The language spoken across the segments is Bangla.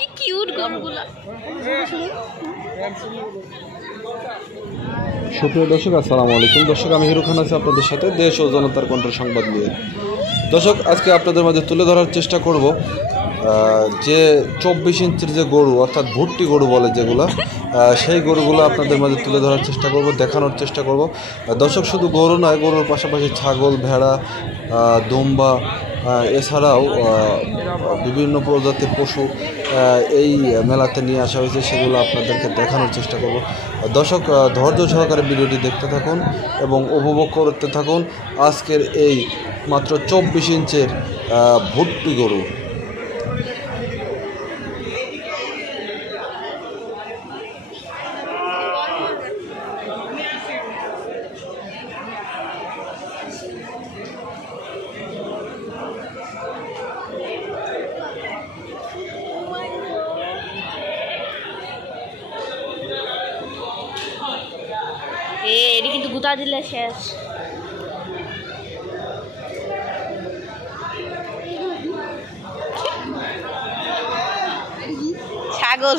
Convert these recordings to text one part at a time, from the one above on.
কি কিউট গরুগুলা। সুপ্রিয় দর্শক, আসসালামু আলাইকুম। দর্শক, আমি হিরু খান আছি আপনাদের সাথে দেশ ও জনতার কণ্ঠের সংবাদ নিয়ে। দর্শক, আজকে আপনাদের মাঝে তুলে ধরার চেষ্টা করব যে 24 ইঞ্চির যে গরু, অর্থাৎ ভুট্টি গরু বলে যেগুলো, সেই গরুগুলো আপনাদের মাঝে তুলে ধরার চেষ্টা করব, দেখানোর চেষ্টা করব। দর্শক, শুধু গরু নয়, গরুর পাশাপাশি ছাগল, ভেড়া, দুম্বা, এছাড়াও বিভিন্ন প্রজাতির পশু এই মেলাতে নিয়ে আসা হয়েছে, সেগুলো আপনাদেরকে দেখানোর চেষ্টা করব। দর্শক, ধৈর্য সহকারে ভিডিওটি দেখতে থাকুন এবং উপভোগ করতে থাকুন আজকের এই মাত্র 24 ইঞ্চের ভুট্টি গরু। এটি কিন্তু গুতা দিলে শেষ। ছাগল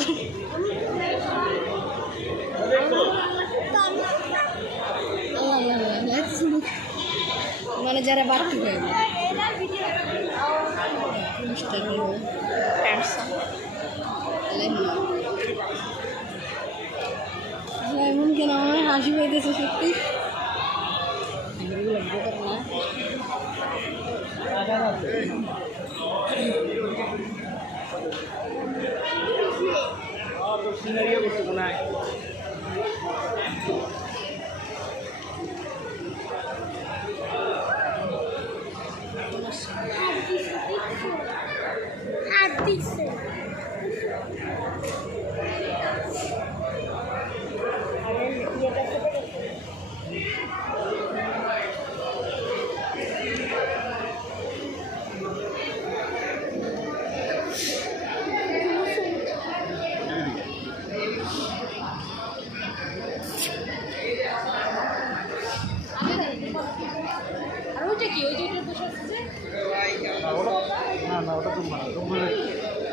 মানে যারা বাড়তি এমন কেন আমার হাসি পাইতেছে সত্যি।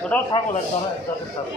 ওটাও থাকো একদম থাকো।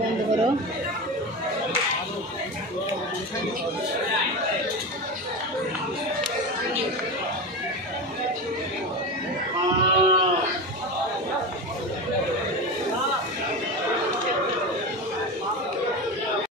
বন্ধ করো।